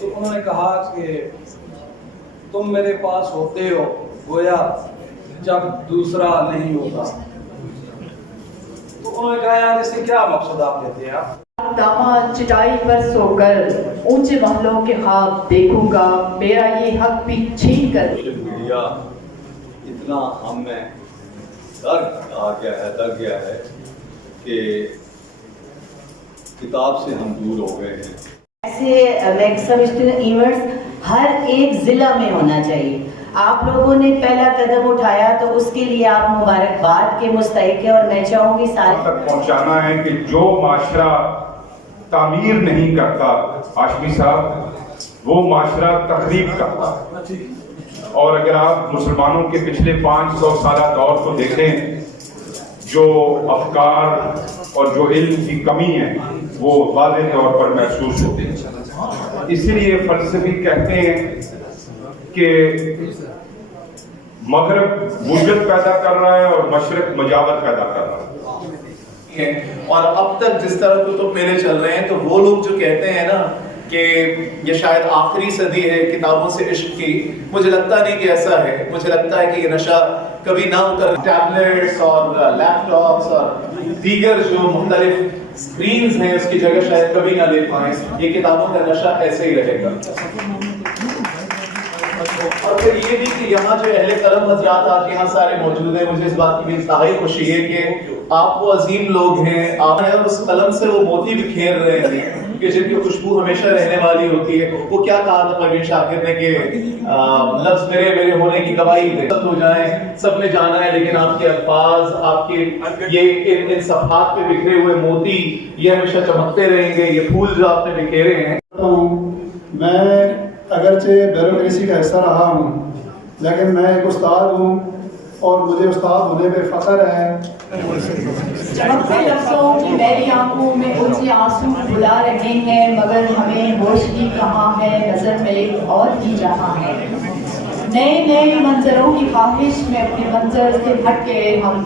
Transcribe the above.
تو انہوں نے کہا کہ تم میرے پاس ہوتے ہو گویا جب دوسرا نہیں ہوتا. تو انہوں نے کہا یار اس سے کیا مقصد آپ لیتے ہیں؟ داماد چٹائی پر سو کر اونچے محلوں کے خواب دیکھوں گا، میرا یہ حق بھی چھین کر. سوشل میڈیا اتنا ہم میں در گیا ہے کہ کتاب سے ہم دور ہو گئے ہیں. ایسے میں سمجھتی ہوں ایونٹس ہر ایک ضلع میں ہونا چاہیے. آپ لوگوں نے پہلا قدم اٹھایا تو اس کے لیے آپ مبارکباد کے مستحق ہیں، اور میں چاہوں گی سارے تک پہنچانا ہے کہ جو معاشرہ تعمیر نہیں کرتا ہاشمی صاحب، وہ معاشرہ تخریب کرتا. اور اگر آپ مسلمانوں کے پچھلے 500 سالہ دور کو دیکھیں، جو افکار اور جو علم کی کمی ہے وہ واضح طور پر محسوس ہوتی ہے. اسی لیے فلسفی کہتے ہیں کہ مغرب وجد پیدا کر رہا ہے اور مشرق مجاور پیدا کر رہا ہے. اور اب تک جس طرح کتب میلے چل رہے ہیں تو وہ لوگ جو کہتے ہیں نا کہ یہ شاید آخری صدی ہے کتابوں سے عشق کی، مجھے لگتا نہیں کہ ایسا ہے. مجھے لگتا ہے کہ یہ نشہ کبھی نہ اتر. ٹیبلیٹس اور لیپ ٹاپس اور دیگر جو مختلف اسکرینز ہیں اس کی جگہ شاید کبھی نہ لے پائیں. یہ کتابوں کا نشہ ایسے ہی رہے گا. اور پھر یہ بھی کہ یہاں جو اہل قلم حضرات آج یہاں سارے موجود ہیں، مجھے اس بات کی بھی انتہائی خوشی ہے کہ آپ وہ عظیم لوگ ہیں، آپ ہیں اور اس قلم سے وہ موتی بکھیر رہے ہیں کہ جن کی خوشبو ہمیشہ رہنے والی ہوتی ہے. وہ کیا کہا تھا پروین شاکر نے کہ لفظ میرے ہونے کی گواہی دے. سب ہو جائیں، سب نے جانا ہے، لیکن آپ کے الفاظ، آپ کے یہ ان صفحات پہ بکھرے ہوئے موتی یہ ہمیشہ چمکتے رہیں گے. یہ پھول جو آپ نے بکھیرے ہیں. میں اگرچہ بیوروکریسی کا حصہ رہا ہوں، لیکن میں ایک استاد ہوں اور مجھے استاد ہونے پہ فخر ہے. چمکتے لفظوں کی میری آنکھوں میں کچھ آنسو بلا رہے ہیں، مگر ہمیں ہوش ہی کہاں ہے، نظر میں ایک اور ہی جہاں ہے. نئے نئے منظروں کی خواہش میں اپنے منظر سے ہٹ کے ہم